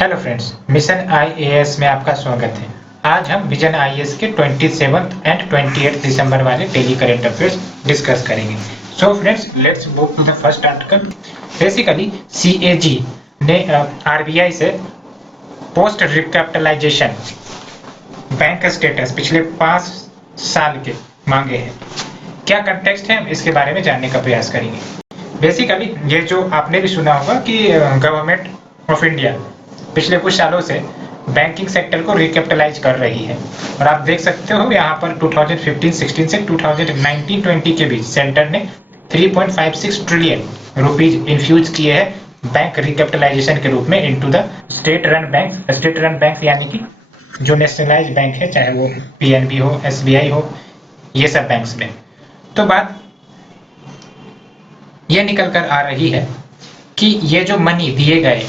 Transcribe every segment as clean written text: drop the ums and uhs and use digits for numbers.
Hello friends, mission IAS में आपका स्वागत है। आज हम विजन आईएएस के 27 एंड 28 दिसंबर वाले डेली करंट अफेयर्स डिस्कस करेंगे। So friends, let's move to the first article. Basically CAG ने आरबीआई से पोस्ट रिकैपिटलाइजेशन बैंक स्टेटस पिछले 5 साल के मांगे हैं। क्या कंटेक्स्ट है, हम इसके बारे में जानने का प्रयास करेंगे। बेसिकली ये जो आपने भी सुना होगा कि गवर्नमेंट ऑफ इंडिया पिछले कुछ सालों से बैंकिंग सेक्टर को रिकैपिटलाइज कर रही है और आप देख सकते हो यहाँ पर 2015-16 से 2019-20 के बीच सेंटर ने 3.56 ट्रिलियन रुपीज इन्फ्यूज किए हैं बैंक रिकैपिटलाइजेशन के रूप में into the state run bank यानी कि जो नेशनलाइज बैंक है, चाहे वो पीएनबी हो, एसबीआई हो, ये सब बैंक्स में। तो बात ये निकल कर आ रही है कि ये जो मनी दिए गए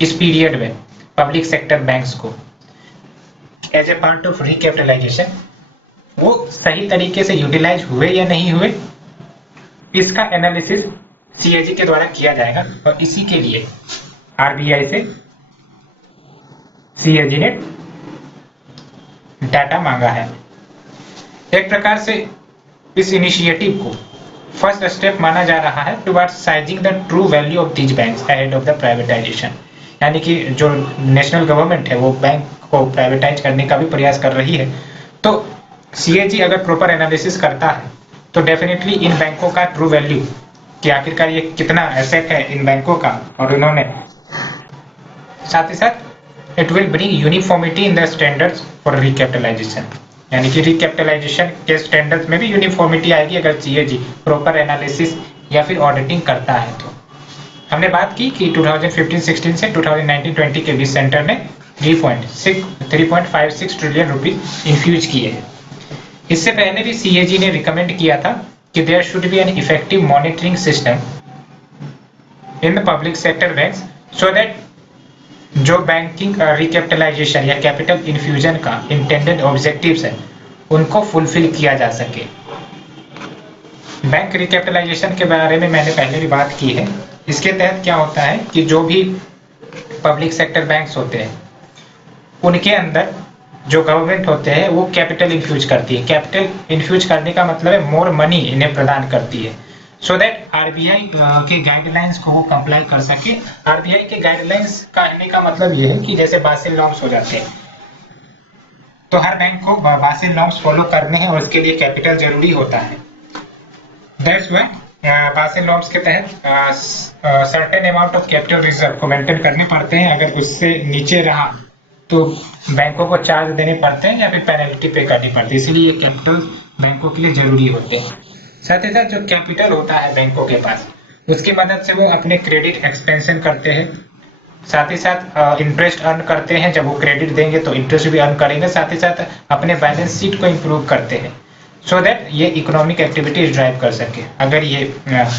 इस पीरियड में पब्लिक सेक्टर बैंक्स को as a part of recapitalisation, वो सही तरीके से यूटिलाइज हुए या नहीं हुए, इसका एनालिसिस सीएजी के द्वारा किया जाएगा और इसी के लिए आरबीआई से सीएजी ने डाटा मांगा है। एक प्रकार से इस इनिशिएटिव को फर्स्ट स्टेप माना जा रहा है towards sizing the true value of these banks ahead of the privatisation, यानी कि जो नेशनल गवर्नमेंट है वो बैंक को प्राइवेटाइज करने का भी प्रयास कर रही है। तो सीएजी अगर प्रॉपर एनालिसिस करता है तो डेफिनेटली इन बैंकों का ट्रू वैल्यू कि आखिरकार ये कितना एसेट है इन बैंकों का, और उन्होंने साथ ही साथ it will bring uniformity in the standards for recapitalisation, यानी कि रिकैपिटलाइजेशन के स्टैंडर्ड्स में भी यूनिफॉर्मिटी आएगी अगर सीएजी प्रॉपर एनालिसिस या फिर ऑडिटिंग करता है। तो हमने बात की कि 2015-16 से 2019-20 के बीच सेंटर ने 3.56 ट्रिलियन रुपीज इन्फ्यूज किए हैं। इससे पहले भी सीएजी ने रिकमेंड किया था कि there should be an effective monitoring system in the public sector banks so that जो बैंकिंग रिकैपिटलाइजेशन या कैपिटल इन्फ्यूजन का इंटेंडेड ऑब्जेक्टिव्स है उनको फुलफिल किया जा सके। बैंक रिकैपिटलाइजेशन के बारे में मैंने पहले भी बात की है। इसके तहत क्या होता है कि जो भी पब्लिक सेक्टर बैंक्स होते हैं उनके अंदर जो गवर्नमेंट होते हैं वो कैपिटल इन्फ्यूज करती है। कैपिटल इन्फ्यूज करने का मतलब है मोर मनी इन्हें प्रदान करती है, सो दैट आरबीआई के गाइडलाइंस को वो कंप्लाई कर सके। आरबीआई के गाइडलाइंस कहने का मतलब ये है कि जैसे बासेल नॉर्म्स हो जाते हैं, तो हर बैंक को बासेल नॉर्म्स फॉलो करने हैं और उसके लिए कैपिटल जरूरी होता है। दैट्स व्हाई बासेल नॉर्म्स के तहत certain amount of capital reserve को मेंटेन करने पड़ते हैं। अगर उससे नीचे रहा तो बैंकों को चार्ज देने पड़ते हैं या फिर पेनल्टी पे करनी पड़ती है, इसलिए ये कैपिटल बैंकों के लिए जरूरी होते हैं। साथ ही साथ जो कैपिटल होता है बैंकों के पास, उसकी मदद से वो अपने क्रेडिट एक्सपेंशन करते हैं, साथ ही साथ इंटरेस्ट अर्न करते हैं। जब वो क्रेडिट देंगे तो इंटरेस्ट भी अर्न करेंगे, साथ ही साथ अपने बैलेंस शीट को इम्प्रूव करते हैं सो दैट ये इकोनॉमिक एक्टिविटीज ड्राइव कर सके। अगर ये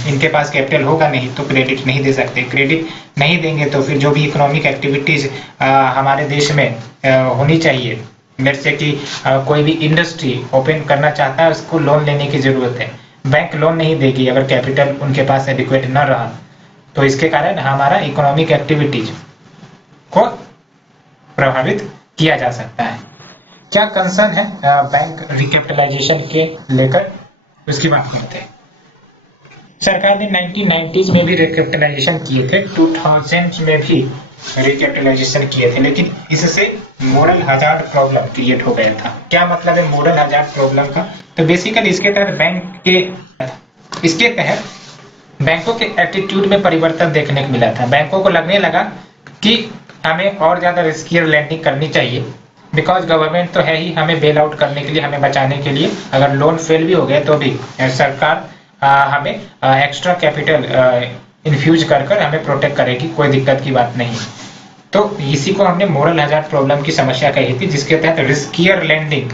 इनके पास कैपिटल होगा नहीं तो क्रेडिट नहीं दे सकते, क्रेडिट नहीं देंगे तो फिर जो भी इकोनॉमिक एक्टिविटीज हमारे देश में होनी चाहिए, जैसे कि कोई भी इंडस्ट्री ओपन करना चाहता है उसको लोन लेने की जरूरत है, बैंक लोन नहीं देगी अगर कैपिटल उनके पास एडिक्वेट न रहा। तो इसके कारण हमारा इकोनॉमिक एक्टिविटीज को प्रभावित किया जा सकता है। क्या कंसर्न है बैंक रिकैपिटलाइजेशन के लेकर, उसकी बात करते हैं। सरकार ने 1990s में भी रिकैपिटलाइजेशन किए थे, 2000 में भी रिकैपिटलाइजेशन किए थे, लेकिन इससे मोरल हजार्ड प्रॉब्लम क्रिएट हो गया था। क्या मतलब है मोरल हजार्ड प्रॉब्लम का? तो बेसिकली इसके तहत बैंकों के एटीट्यूड में परिवर्तन देखने को मिला था। बैंकों को लगने लगा कि हमें और ज्यादा रिस्कियर लैंडिंग करनी चाहिए, बिकॉज गवर्नमेंट तो है ही हमें बेल आउट करने के लिए, हमें बचाने के लिए। अगर लोन फेल भी हो गए तो भी सरकार हमें एक्स्ट्रा कैपिटल इन्फ्यूज कर हमें प्रोटेक्ट करेगी, कोई दिक्कत की बात नहीं। तो इसी को हमने मोरल हजार्ड प्रॉब्लम की समस्या कही थी, जिसके तहत रिस्कियर लैंडिंग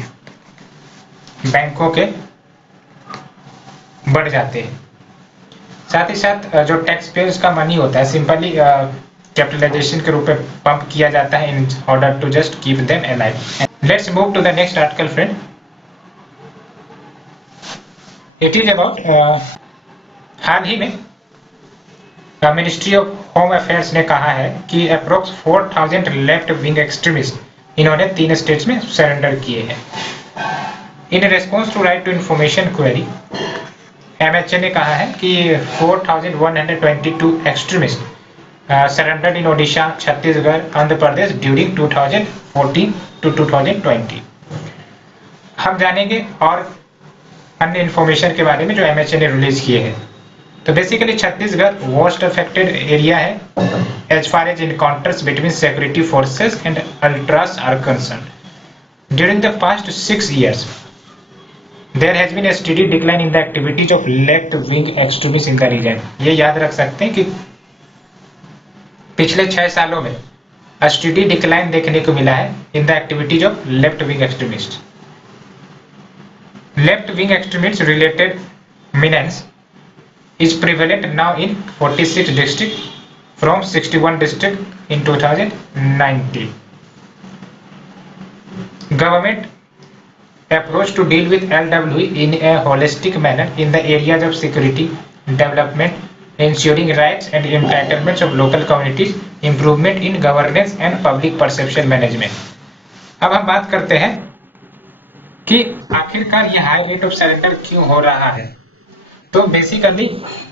बैंकों के बढ़ जाते हैं। साथ ही साथ जो टैक्स पेयर्स का मनी होता है सिंपली कैपिटलाइजेशन के रूप में पंप किया जाता है in order to just keep them alive. Let's move to the next article friend. It is about हाल ही में मिनिस्ट्री ऑफ होम अफेयर्स ने कहा है कि अप्रोक्स 4000 लेफ्ट विंग एक्सट्रीमिस्ट इन्होंने 3 स्टेट्स में सरेंडर किए हैं। In response to right to information query, MHA ने कहा है कि 4122 extremist surrendered in Odisha, Chhattisgarh, Andhra Pradesh during 2014 to 2020। हम जानेंगे और अन्य इंफॉर्मेशन के बारे में जो एमएचए ने रिलीज किए हैं। तो basically Chhattisgarh most affected area है as far as encounters between security forces and ultras are concerned. During the past 6 years there has been a steady decline in the activities of left wing extremists in the region। ये याद रख सकते हैं कि पिछले 6 सालों में study decline देखने को मिला है in the activities of left wing extremist. Left wing extremist related menace is prevalent now in 46 districts from 61 districts in 2019। Government approach to deal with LWE in a holistic manner in the areas of security, development, ensuring rights and entitlements of local communities, improvement in governance and public perception management। अब हम बात करते हैं कि आखिरकार ये high rate of surrender क्यों हो रहा है। तो बेसिकली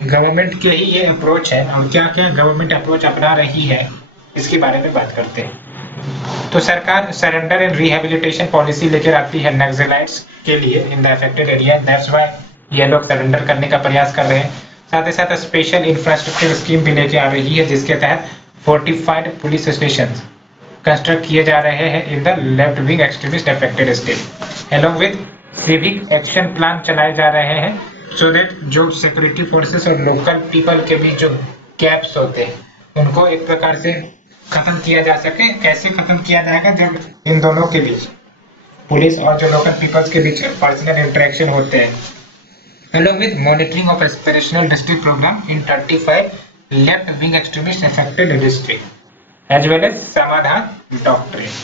गवर्नमेंट के ही ये अप्रोच है और क्या क्या गवर्नमेंट अप्रोच अपना रही है इसके बारे में बात करते हैं। तो सरकार सरेंडर एंड रिहेबिलिटेशन पॉलिसी लेकर आती है नक्सलाइट्स के लिए in the affected area, that's why ये लोग सरेंडर करने का प्रयास कर रहे हैं। साथ ही साथ स्पेशल इंफ्रास्ट्रक्चर स्कीम भी लेके आ रही है जिसके तहत फोर्टिफाइड पुलिस स्टेशन कंस्ट्रक्ट किए जा रहे हैं in the left wing extremist affected state. Along with civic action plan चलाए जा रहे हैं सो दैट जो सिक्योरिटी फोर्सेस और लोकल पीपल के बीच जो गैप्स होते हैं उनको एक प्रकार से खत्म किया जा सके। कैसे खत्म किया जाएगा, जब इन दोनों के बीच पुलिस और जो लोकल पीपल्स के बीच पर्सनल इंटरेक्शन होते हैं। along with monitoring of aspirational district program in 35 left wing extremist affected district as well as Samadhan doctrine।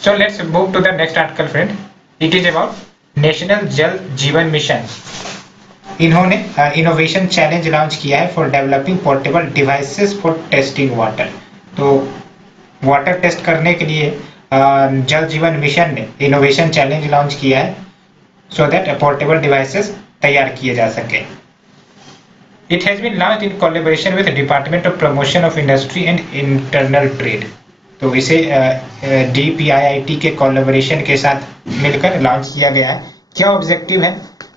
So let's move to the next article friend। It is about National Jal Jeevan Mission। इन्होंने innovation challenge launch किया है for developing portable devices for testing water. तो water test करने के लिए जल जीवन mission ने इनोवेशन चैलेंज लॉन्च किया है सो दैट पोर्टेबल डिवाइसेस तैयार किए जा सके। It has been launched in collaboration with department of promotion of industry and internal trade. तो इसे DPIIT के कोलैबोरेशन के साथ मिलकर लॉन्च किया गया है। क्या ऑब्जेक्टिव है,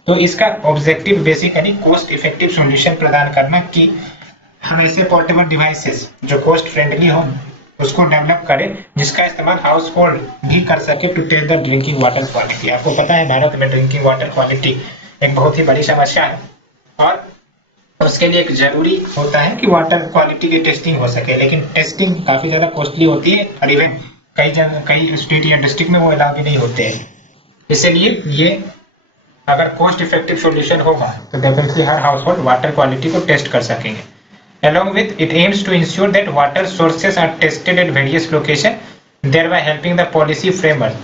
तो इसका objective basically cost effective solution प्रदान करना कि हम ऐसे पोर्टेबल डिवाइसेस जो कॉस्ट फ्रेंडली हो उसको डेवलप करें जिसका इस्तेमाल हाउस होल्ड भी कर सके to test the drinking water quality. आपको पता है भारत में ड्रिंकिंग वाटर क्वालिटी एक बहुत ही बड़ी समस्या है और उसके लिए एक जरूरी होता है कि वाटर क्वालिटी की टेस्टिंग हो सके, लेकिन टेस्टिंग काफी ज्यादा कॉस्टली होती है और इवन कई स्टेट या डिस्ट्रिक्ट में वो अलाउ भी नहीं होते हैं। इसलिए ये अगर कॉस्ट इफेक्टिव सॉल्यूशन होगा तो डेफिनेटली हर हाउस होल्ड वाटर क्वालिटी को टेस्ट कर सकेंगे। Along with it aims to ensure that water sources are tested at various locations, thereby helping the policy framework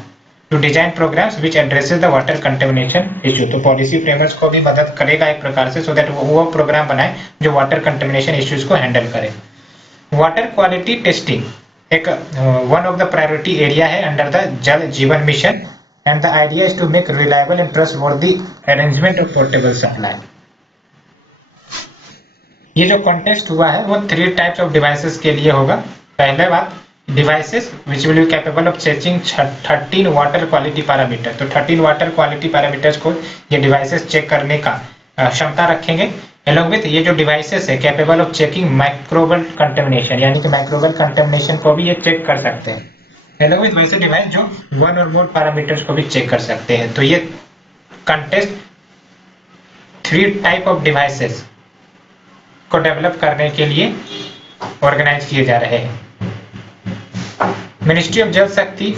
to design programs which addresses the water contamination issue। तो policy framework को भी मदद करेगा एक प्रकार से सो दैट वो programme बनाए जो वाटर कंटेमिनेशन इश्यूज को हैंडल करे। वाटर क्वालिटी टेस्टिंग एक one of the priority area है अंडर द जल जीवन mission and the idea is to make reliable and trustworthy arrangement of portable supply। ये जो कॉन्टेस्ट हुआ है वो 3 टाइप्स ऑफ डिवाइसेस के लिए होगा। पहले बात devices which will be capable of checking 13 water quality parameter. तो 13 वाटर क्वालिटी पैरामीटर्स को ये डिवाइसेस चेक करने का क्षमता रखेंगे। along with ये जो डिवाइसेस है capable of checking microbial contamination, यानी कि माइक्रोबल कंटेमिनेशन को भी ये चेक कर सकते हैं। along with वैसे डिवाइस जो 1 और मोर पैरामीटर्स को भी चेक कर सकते हैं। तो ये कंटेस्ट 3 टाइप ऑफ डिवाइसेस को डेवलप करने के लिए ऑर्गेनाइज किए जा रहे हैं। मिनिस्ट्री ऑफ जल शक्ति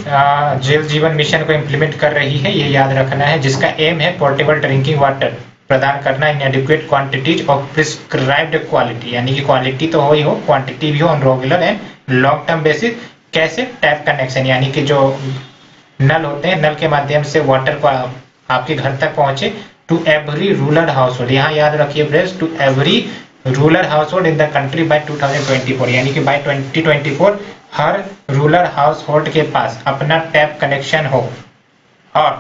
जल जीवन मिशन को इम्प्लीमेंट कर रही है, ये याद रखना है, जिसका एम है पोर्टेबल ड्रिंकिंग वाटर प्रदान करना in adequate quantities of prescribed quality, यानी कि क्वालिटी तो हो ही हो, क्वांटिटी भी हो on regular and long term basis. कैसे, टैप कनेक्शन, यानी कि जो नल होते हैं नल के माध्यम से वाटर को आपके घर तक पहुंचे to every rural household. यहाँ याद रखिए friends, to every rural household in the country by 2024, यानी कि बाय 2024 हर रूरल हाउस होल्ड के पास अपना टैप कनेक्शन हो और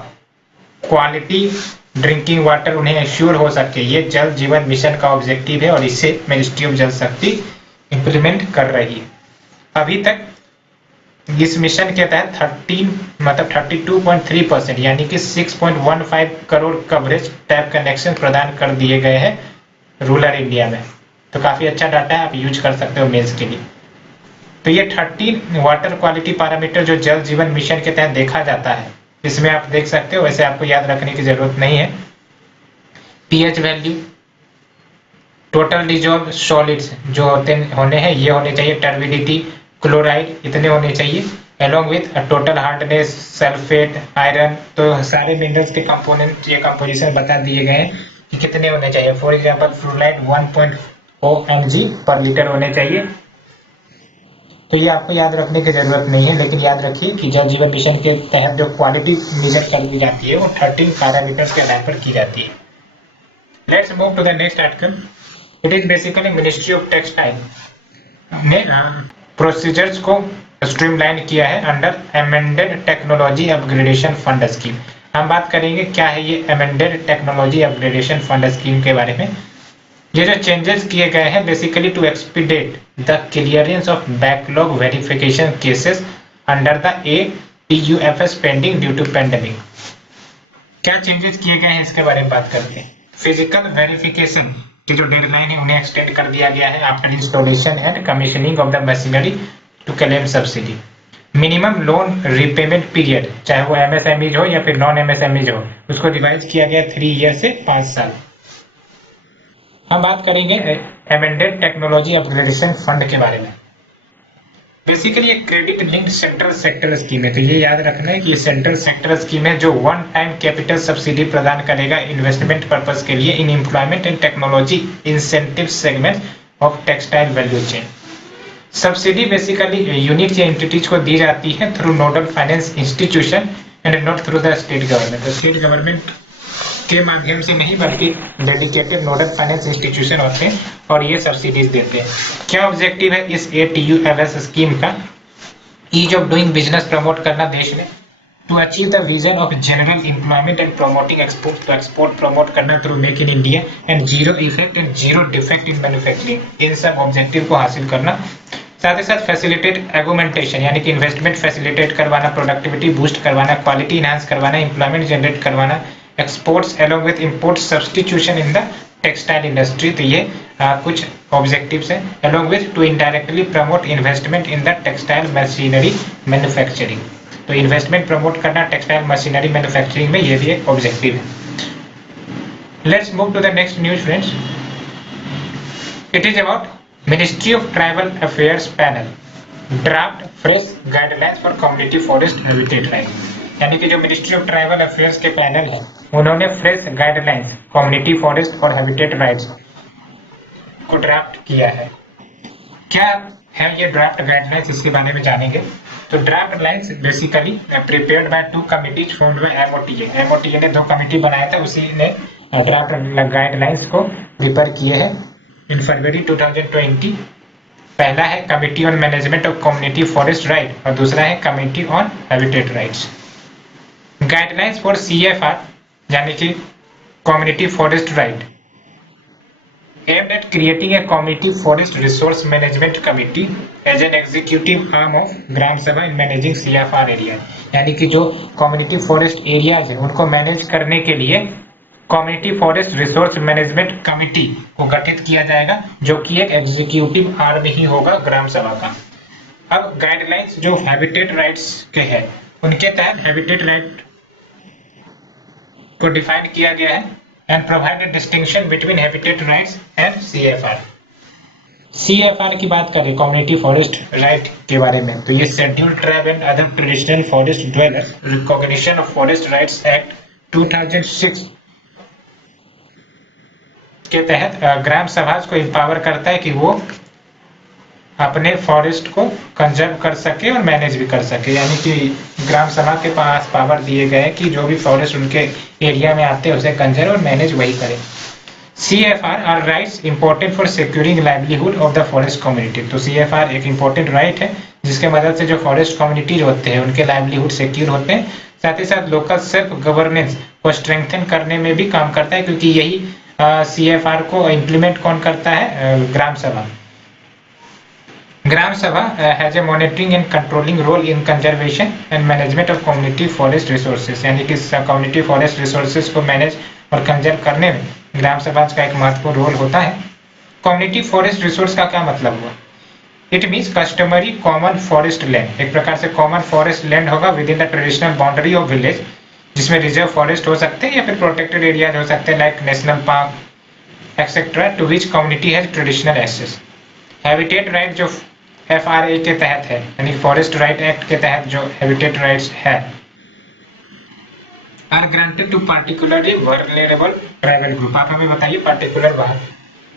क्वालिटी ड्रिंकिंग वाटर उन्हें एश्योर हो सके। ये जल जीवन मिशन का ऑब्जेक्टिव है और इसे मिनिस्ट्री ऑफ जल शक्ति इंप्लीमेंट कर रही है। अभी तक इस मिशन के तहत 32.3% यानी कि 6.15 करोड़ कवरेज टैप कनेक्शन प्रदान कर दिए गए हैं रूरल इंडिया में। तो काफी अच्छा डाटा है, आप यूज कर सकते हो मेल्स के लिए। तो ये 13 वाटर क्वालिटी पैरामीटर जो जल जीवन मिशन के तहत देखा जाता है, इसमें आप देख सकते हो। वैसे आपको याद रखने की जरूरत नहीं है। PH value, total dissolve solids जो होने हैं ये होने चाहिए, टर्बिडिटी, क्लोराइड इतने होने चाहिए, along with total hardness, sulphate, iron. तो सारे मिनरल्स के कंपोनेंट ये कंपोजिशन बता दिए गए हैं कि कितने होने चाहिए। फॉर एग्जांपल फ्लोराइड 1.0 mg पर लीटर होने चाहिए। तो ये आपको याद रखने की जरूरत नहीं है, लेकिन याद रखिए कि जल जीवन मिशन के तहत जो क्वालिटी मेजर कर दी जाती है वो 13 पैरामीटर्स के आधार पर की जाती है। Let's move to the next article. It is basically ministry of textile ने प्रोसीजर्स को स्ट्रीमलाइन किया है under amended technology upgradation fund scheme. हम बात करेंगे क्या है ये amended technology upgradation fund scheme के बारे में। ये जो चेंजेस किए गए हैं basically to expedite the clearance of backlog verification cases under the ATUFS pending due to pandemic. क्या चेंजेस किए गए हैं इसके बारे में बात करते हैं। फिजिकल वेरिफिकेशन की जो डेडलाइन है उन्हें एक्सटेंड कर दिया गया है after installation and commissioning of the machinery to claim subsidy. Minimum loan repayment period, चाहे वो MSMEs हो या फिर नॉन MSMEs हो, उसको रिवाइज किया गया 3 ईयर से 5 साल। हम बात करेंगे एमेंडेड टेक्नोलॉजी अपग्रेडेशन फंड के बारे में। बेसिकली एक credit linked central sector scheme है। तो ये याद रखना है कि सेंट्रल सेक्टर स्कीम है जो वन टाइम कैपिटल सब्सिडी प्रदान करेगा इन्वेस्टमेंट पर्पस के लिए in employment and technology incentive segment of textile value chain. Subsidy basically unit या एंटिटीज को दी जाती है through nodal finance institution and not through the state government. तो स्टेट गवर्नमेंट के माध्यम से नहीं बल्कि डेडिकेटेड नोडल फाइनेंस इंस्टीट्यूशन होते हैं और ये सब्सिडीज देते हैं। क्या ऑब्जेक्टिव है इस ATUFS स्कीम का? Ease of doing business promote करना देश में, to achieve the vision of general employment and promoting export, तो एक्सपोर्ट प्रमोट करना through make in India and zero effect and zero defect in manufacturing. इन सब objective को हासिल करना। साथ ही साथ फैसिलिटेट एगुमेंटेशन यानी कि इन्वेस्टमेंट फैसिलिटेट करवाना, प्रोडक्टिविटी बूस्ट करवाना, क्वालिटी इनहांस करवाना, एम्प्लॉयमेंट जनरेट करवाना, exports along with import substitution in the textile industry। तो ये कुछ ऑब्जेक्टिव्स हैं। along with to indirectly promote investment in the textile machinery manufacturing। तो इन्वेस्टमेंट प्रमोट करना टेक्सटाइल मशीनरी मैन्युफैक्चरिंग में, ये भी एक ऑब्जेक्टिव है। Let's move to the next news friends. It is about ministry of tribal affairs panel draft fresh guidelines for community forest habitat right. यानी कि जो मिनिस्ट्री ऑफ ट्राइबल अफेयर्स के panel है उन्होंने फ्रेश गाइडलाइंस कम्युनिटी फॉरेस्ट और habitat rights को draft किया है। क्या है ये ड्राफ्ट गाइडलाइंस, इसके बारे में जानेंगे। तो draft lines basically prepared by 2 committees formed by MOTA। MOTA ने 2 कमिटी बनाया था, उसी ने ड्राफ्ट गाइडलाइंस को प्रिपेयर किए हैं इन फरवरी 2020। पहला है committee on management of community forest right और दूसरा है committee on habitat rights. Guidelines for CFR यानी कि community forest right aimed at creating a community forest resource management committee as an executive arm of ग्राम सभा in managing CFR area। यानी कि जो community forest areas है उनको manage करने के लिए community forest resource management committee को गठित किया जाएगा जो कि एक एग्जीक्यूटिव आर्म ही होगा ग्राम सभा का। अब गाइडलाइंस जो हैबिटेट राइट्स के हैं उनके तहत हैबिटेट राइट को डिफाइन किया गया है and provide a distinction between habitat rights and CFR। CFR की बात करें कम्युनिटी फॉरेस्ट राइट के बारे में, तो ये scheduled tribe and other traditional forest dwellers recognition of forest rights act 2006 के तहत ग्राम सभा को एम्पावर करता है कि वो अपने फॉरेस्ट को कंजर्व कर सके और मैनेज भी कर सके। यानी कि ग्राम सभा के पास पावर दिए गए कि जो भी फॉरेस्ट उनके एरिया में आते हैं उसे कंजर्व और मैनेज वही करे। CFR are rights important for securing livelihood of the forest community. तो CFR एक इंपॉर्टेंट राइट है जिसके मदद से जो फॉरेस्ट कम्युनिटीज होते हैं उनके लाइवलीहुड सिक्योर होते हैं। साथ ही साथ लोकल सेल्फ गवर्नेंस को स्ट्रेंथन करने में भी काम करता है, क्योंकि यही CFR को इम्प्लीमेंट कौन करता है? ग्राम सभा। Gram Sabha has a monitoring and controlling role in conservation and management of community forest resources, यानी कि community forest resources को manage और कंजर्व करने में ग्राम सभा का एक महत्वपूर्ण रोल होता है। कम्युनिटी फॉरेस्ट रिसोर्स का क्या मतलब हुआ? It means customary common forest land, एक प्रकार से कॉमन फॉरेस्ट लैंड होगा with in the traditional boundary of village, जिसमें रिजर्व फॉरेस्ट हो सकते हैं या फिर प्रोटेक्टेड एरियाज हो सकते हैं like national park etcetera, to which community has traditional access. Habitat right जो FRA के तहत है, यानी फॉरेस्ट राइट एक्ट के तहत जो हैबिटेट राइट्स है, are granted to particularly vulnerable tribal group. आप हमें बताइए पार्टिकुलर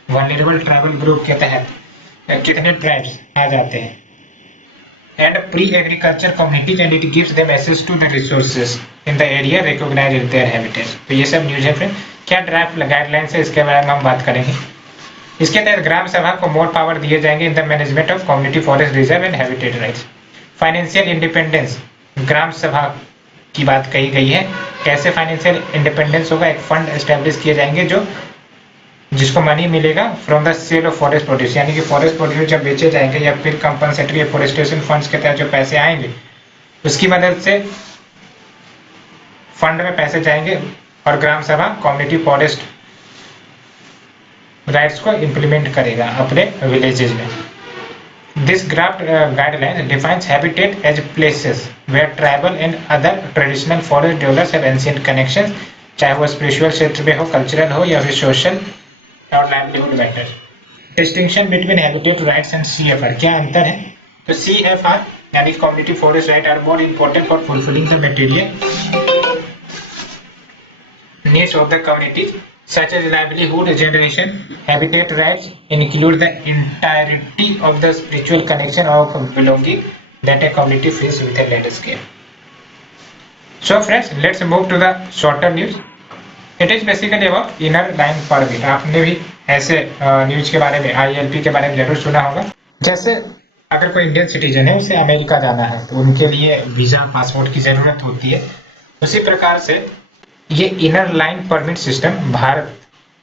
वल्नरेबल ट्राइबल ग्रुप के तहत कितने ट्राइब्स आ जाते हैं? And pre agriculture communities and it gives them access to the resources in the area recognised in their habitat. तो ये सब न्यूज़ है फ्रेंड। क्या ड्राफ्ट गाइडलाइंस है इसके बारे में हम बात करेंगे। इसके तहत ग्राम सभा को मोर पावर दिए जाएंगे in the management of community forest reserve and habitat rights. Financial independence, gram sabha की बात कही गई है। कैसे फाइनेंशियल इंडिपेंडेंस होगा? एक फंड एस्टेब्लिश किए जाएंगे जो जिसको मनी मिलेगा from the sale of forest produce, यानी कि फॉरेस्ट प्रोड्यूस जब बेचे जाएंगे या फिर कंपनसेटरी एफोरेस्टेशन फंड्स के तहत जो पैसे आएंगे उसकी मदद से फंड में पैसे जाएंगे और gram sabha community forest rights को इंप्लीमेंट करेगा अपने विलेजेस में। This draft guideline defines habitat as places where tribal and other traditional forest developers have ancient connections, चाहे वो स्पिरिचुअल क्षेत्र में हो, कल्चरल हो या फिर सोशल और livelihood matter. Distinction between habitat rights and CFR, क्या अंतर है? तो CFR यानी community forest right are more important for fulfilling the material needs of the community such as livelihood generation. Habitat rights include the entirety of the spiritual connection of belonging that a community feels with a landscape. So friends, let's move to the shorter news. It is basically about inner line permit. आपने भी ऐसे news के बारे में, ILP के बारे में जरूर सुना होगा। जैसे अगर कोई इंडियन सिटीजन है, उसे अमेरिका जाना है तो उनके लिए वीजा पासपोर्ट की जरूरत होती है। उसी प्रकार से ये inner line permit system Bharat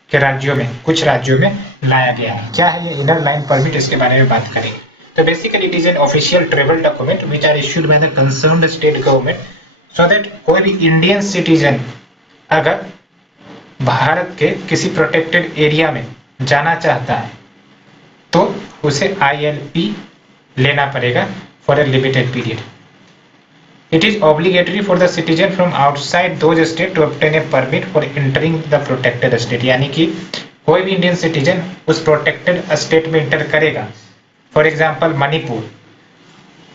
के राज्यों में, कुछ राज्यों में लाया गया है। क्या है ये इनर लाइन परमिट, इसके बारे में बात करेंगे। तो basically it is an official travel document which are issued by the concerned state government so that कोई भी इंडियन सिटीजन अगर भारत के किसी प्रोटेक्टेड एरिया में जाना चाहता है तो उसे ILP लेना पड़ेगा for a limited period. It is obligatory for the citizen from outside those states to obtain a permit for entering the protected state, यानी कि कोई भी इंडियन सिटीजन उस प्रोटेक्टेड स्टेट में इंटर करेगा। फॉर एग्जाम्पल मणिपुर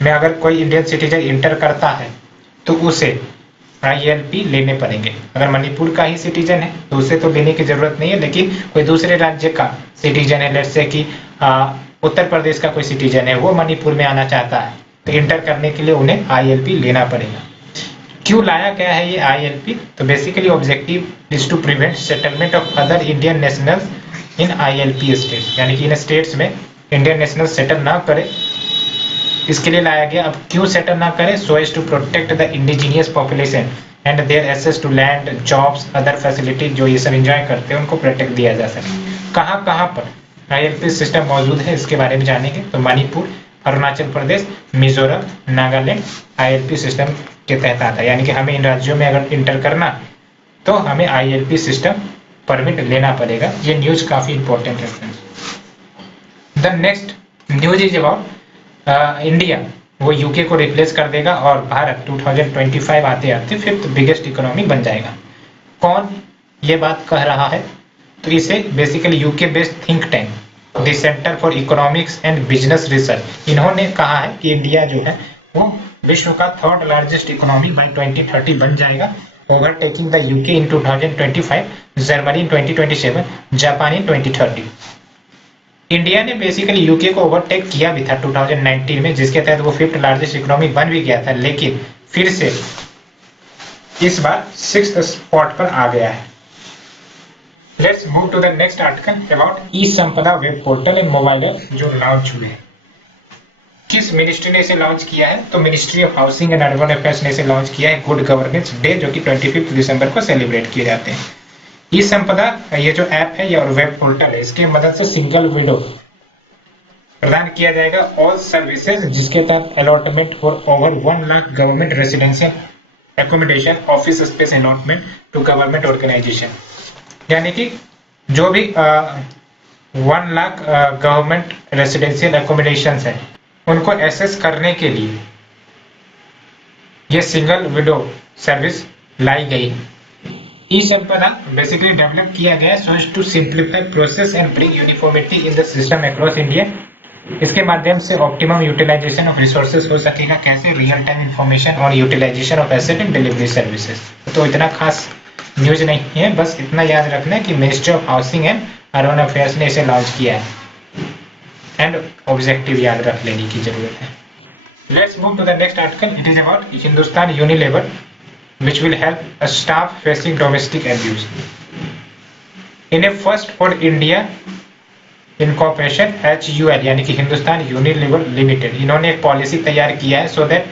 में अगर कोई इंडियन सिटीजन इंटर करता है तो उसे ILP लेने पड़ेंगे। अगर मणिपुर का ही सिटीजन है तो उसे तो लेने की जरूरत नहीं है, लेकिन कोई दूसरे राज्य का सिटीजन है, लेट्स से कि उत्तर प्रदेश का कोई सिटीजन है, वो मणिपुर में आना चाहता है तो इंटर करने के लिए उन्हें ILP लेना पड़ेगा। क्यों लाया गया है ये ILP? तो basically objective is to prevent settlement of other Indian nationals in ILP states, यानी कि इन स्टेट्स में इंडियन नेशनल सेटल ना करे, इसके लिए लाया गया। अब क्यों सेटल ना करे? So as to protect the indigenous population and their access to land, jobs, other facilities जो ये सब एंजॉय करते हैं उनको प्रोटेक्ट दिया जा सके। कहाँ कहाँ पर ILP सिस्टम मौजूद है इसके बारे में जानेंगे। तो मणिपुर, अरुणाचल प्रदेश, मिजोरम, नागालैंड ILP सिस्टम के तहत आता है, यानी कि हमें इन राज्यों में अगर इंटर करना तो हमें ILP सिस्टम परमिट लेना पड़ेगा। ये न्यूज काफी इंपॉर्टेंट है friends. The next news is about India, वो यूके को रिप्लेस कर देगा और भारत 2025 आते आते 5th बिगेस्ट इकोनॉमी बन जाएगा। कौन ये बात कह रहा है? तो इसे basically UK based think tank the centre for economics and business research, इन्होंने कहा है कि इंडिया जो है वो विश्व का 3rd लार्जेस्ट इकोनॉमी बाय 2030 बन जाएगा, overtaking the UK in 2025, Germany in 2027, Japan in 2030। India ने बेसिकली यूके को ओवरटेक किया भी था 2019 में, जिसके तहत वो 5th लार्जेस्ट इकोनॉमी बन भी गया था, लेकिन फिर से इस बार 6th स्पॉट पर आ गया है। Let's move to the next article about e Sampada web portal and mobile app जो लॉन्च हुए हैं। किस मिनिस्ट्री ने इसे लॉन्च किया है? तो ministry of housing and urban affairs ने इसे लॉन्च किया है गुड गवर्नेंस डे, जो कि 25 दिसंबर को सेलिब्रेट किए जाते हैं। ई संपदा ये जो ऐप है या वेब पोर्टल है, इसकी मदद से सिंगल विंडो प्रदान किया जाएगा ऑल सर्विसेज, जिसके तहत allotment for over 1 lakh government residential accommodation office space allotment to government organisation. यानी कि जो भी 1 लाख गवर्नमेंट रेसिडेंशियल एकोमोडेशन है उनको एक्सेस करने के लिए ये सिंगल विंडो सर्विस लाई गई है। ई संपदा बेसिकली डेवलप किया गया so as to simplify process and bring uniformity in the system across India. इसके माध्यम से ऑप्टिमम यूटिलाइजेशन ऑफ रिसोर्सेज हो सकेगा। कैसे? रियल टाइम इंफॉर्मेशन और utilisation of asset and delivery services. तो इतना खास न्यूज नहीं है, बस इतना याद रखना है कि ministry of housing and urban affairs ने इसे लॉन्च किया है एंड ऑब्जेक्टिव याद रख लेने की जरूरत है। Let's move to the next article. It is about Hindustan Unilever which will help a staff facing domestic abuse. In a first for India Incorporation HUL यानी कि हिंदुस्तान यूनिलीवर लिमिटेड, इन्होंने एक पॉलिसी तैयार किया है सो दैट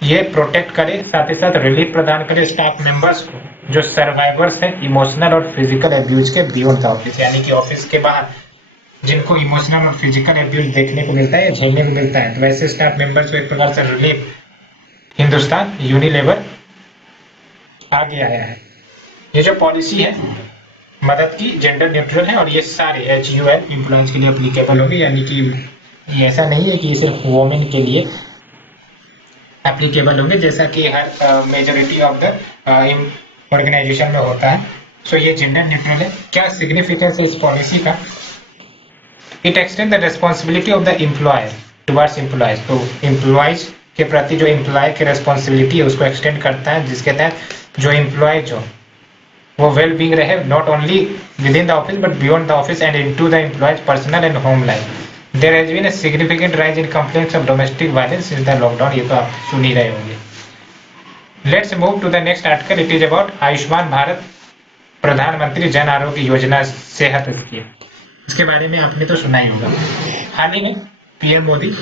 ये प्रोटेक्ट करे, साथ ही साथ रिलीफ प्रदान करे स्टाफ मेंबर्स को जो सर्वाइवर्स है इमोशनल और फिजिकल एब्यूज के बियॉन्ड द ऑफिस। यानी कि ऑफिस के बाहर जिनको इमोशनल और फिजिकल एब्यूज देखने को मिलता है या झेलने को मिलता है, तो वैसे स्टाफ मेंबर्स को एक प्रकार से रिलीफ हिंदुस्तान यूनिलीवर आगे आया है। ये जो पॉलिसी है मदद की जेंडर न्यूट्रल है और ये सारे HUL एम्प्लॉयज के लिए एप्लीकेबल होगी। यानी कि ये ऐसा नहीं है कि ये सिर्फ वोमेन के लिए एप्लीकेबल होंगे जैसा कि हर मेजोरिटी ऑफ द ऑर्गेनाइजेशन में होता है। सो ये जेंडर न्यूट्रल है। क्या सिग्निफिकेंस है इस पॉलिसी का? It extend the responsibility of the employer towards employees. तो एम्प्लॉयज के प्रति जो एम्प्लॉय की रेस्पॉन्सिबिलिटी है उसको एक्सटेंड करता है, जिसके तहत जो एम्प्लॉय जो वो वेल बीइंग रहे, not only within the office but beyond the office and into the employees personal and home life. There has been a significant rise in complaints of domestic violence since the lockdown. ये तो आप सुन ही रहे होंगे। Let's move to the next article. It is about Ayushman Bharat Pradhan Mantri Jan Arogya Yojana सेहत scheme. इसके बारे में आपने तो सुना ही होगा। हाल ही में पीएम मोदी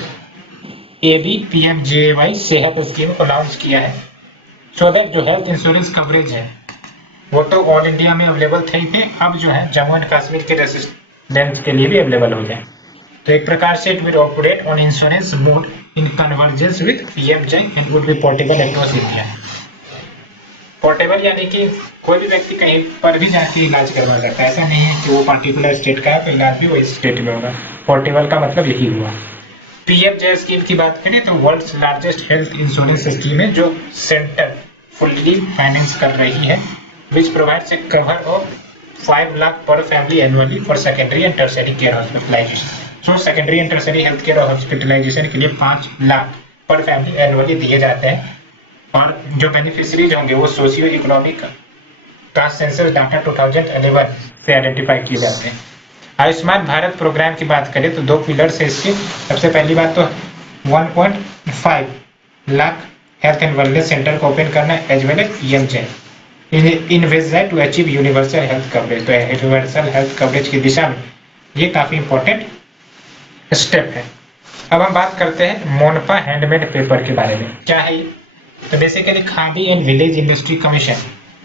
ABPMJY सेहत स्कीम को लॉन्च किया है सो दैट जो हेल्थ इंश्योरेंस कवरेज है वो तो ऑल इंडिया में अवेलेबल थे, अब जो है जम्मू एंड कश्मीर के रेसिडेंट्स के लिए भी अवेलेबल हो जाए। तो एक प्रकार से it will operate on insurance mode in convergence with PMJ and would be portable across India. Portable यानी कि कोई भी व्यक्ति कहीं पर भी जाके इलाज करवा सकता है। ऐसा नहीं है कि वो पर्टिकुलर स्टेट का है तो इलाज भी वही स्टेट में होगा। पोर्टेबल का मतलब यही हुआ। PMJ स्कीम की बात करें तो world's largest health insurance scheme है जो सेंटर फुल्ली फाइनेंस कर रही है, which provides a cover of 5 lakh per family annually for secondary and tertiary care hospitalization. So secondary and tertiary health care hospitalization के लिए 5 लाख पर फैमिली एनुअली दिए जाते हैं और जो बेनिफिशियरीज होंगे वो socio economic caste census data 2011 से आइडेंटिफाई किए जाते हैं। आयुष्मान भारत प्रोग्राम की बात करें तो 2 पिलर्स है इसके। सबसे पहली बात तो 1.5 lakh health and wellness centre को ओपन करना है as well as PMJ invest to achieve universal health coverage. तो यूनिवर्सल हेल्थ कवरेज की दिशा में ये काफी इंपॉर्टेंट स्टेप है। अब हम बात करते हैं मोनपा हैंडमेड पेपर के बारे में। क्या है ये? तो basically Khadi and village industry commission,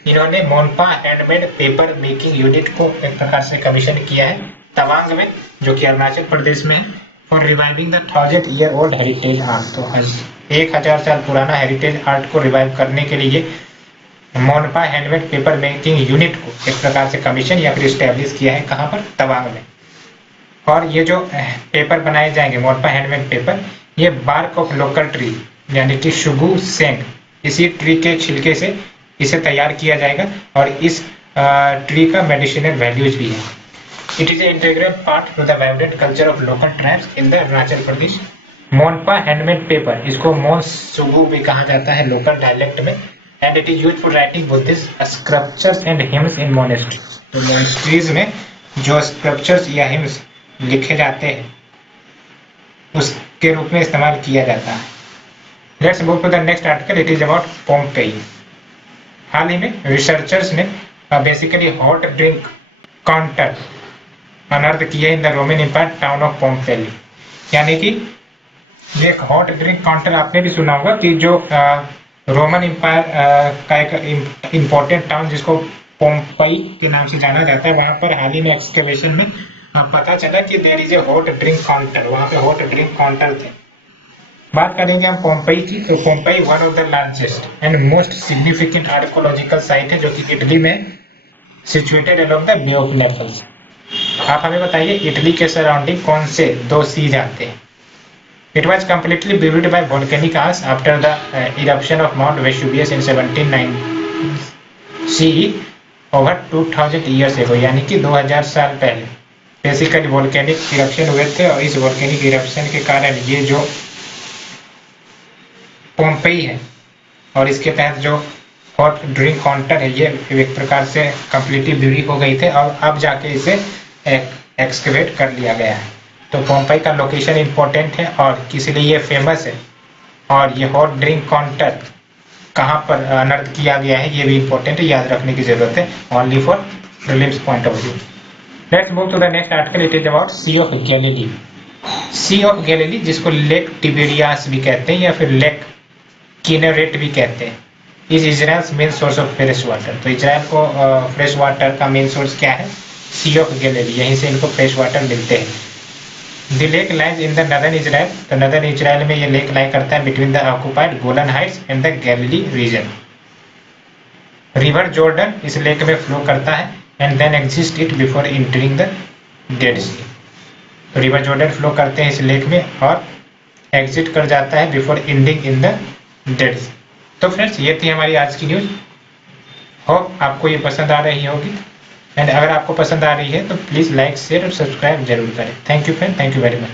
इन्होंने Monpa handmade paper making unit को एक प्रकार से कमीशन किया है तवांग में, जो कि अरुणाचल प्रदेश में है, for reviving the 1000 year old heritage art. तो 1000 साल पुराना हेरिटेज आर्ट को रिवाइव करने के लिए Monpa handmade paper making unit को एक प्रकार से कमीशन या फिर स्टैब्लिश किया है। कहाँ पर? तवांग में। और ये जो पेपर बनाए जाएंगे मोनपा हैंडमेड पेपर, ये बार्क ऑफ लोकल ट्री यानी कि शुगु सेंग, इसी ट्री के छिलके से इसे तैयार किया जाएगा और इस ट्री का मेडिसिनल वैल्यूज भी है। It is a integral part two the vibrant culture of local tribes in the Arunachal Pradesh. Monpa handmade paper, इसको मोन शुगु भी कहा जाता है लोकल डायलेक्ट में, and it is used for writing Buddhist scriptures and hymns in monasteries। तो monasteries में जो scriptures या hymns लिखे जाते हैं उसके रूप में इस्तेमाल किया जाता है। Let's move to the next article. It is about Pompeii। हाल ही में रिसर्चर्स ने basically hot drink counter unearth किए in the Roman empire town of Pompeii. यानी कि ये एक हॉट ड्रिंक काउंटर आपने भी सुना होगा कि जो रोमन एम्पायर का एक इम्पोर्टेंट टाउन जिसको पोम्पई के नाम से जाना जाता है, वहां पर हाल ही में एक्सकवेशन में पता चला कि there is a hot drink counter, वहां पे हॉट ड्रिंक काउंटर थे। बात करेंगे हम पोम्पई की, तो Pompeii one of the largest and most significant archaeological site है जो कि इटली में situated along the bay of Naples. आप हमें बताइए इटली के सराउंडिंग कौन से दो सी जाते हैं? It was completely buried by volcanic ash after the eruption of Mount Vesuvius in 1790 CE over 2000 years ago, यानी कि 2000 साल पहले बेसिकली वोल्केनिक इरप्शन हुए थे और इस वोल्केनिक इरप्शन के कारण ये जो पोम्पई है और इसके तहत जो हॉट ड्रिंक काउंटर है ये एक प्रकार से कम्प्लीटली ब्यूरी हो गई थे और अब जाके इसे एक्सकेवेट कर लिया गया है। तो पोम्पई का लोकेशन इंपॉर्टेंट है और किस लिए ये फेमस है और ये हॉट ड्रिंक काउंटर कहाँ पर अनर्थ किया गया है ये भी इंपॉर्टेंट है, याद रखने की जरूरत है only for prelims point of view. Let's move to the next article, it is about sea of Galilee. Sea of Galilee जिसको लेक टिबेरियास भी कहते हैं या फिर लेक किनेरेट भी कहते हैं, is Israel's main source of fresh water. तो इजराइल को फ्रेश वाटर का मेन सोर्स क्या है? सी ऑफ गैलिली, यहीं से इनको फ्रेश वाटर मिलते हैं। The lake lies in the northern Israel, तो northern Israel में ये लेक लाई करता है between the occupied Golan Heights and the Galilee region। River Jordan इस लेक में फ्लो करता है and then exits it before entering the Dead Sea। River Jordan flow करते हैं इस लेक में और एग्जिट कर जाता है before ending in the Dead Sea. तो फ्रेंड्स ये थी हमारी आज की न्यूज, होप आपको ये पसंद आ रही होगी एंड अगर आपको पसंद आ रही है तो प्लीज़ लाइक शेयर और सब्सक्राइब जरूर करें। Thank you friend, thank you very much.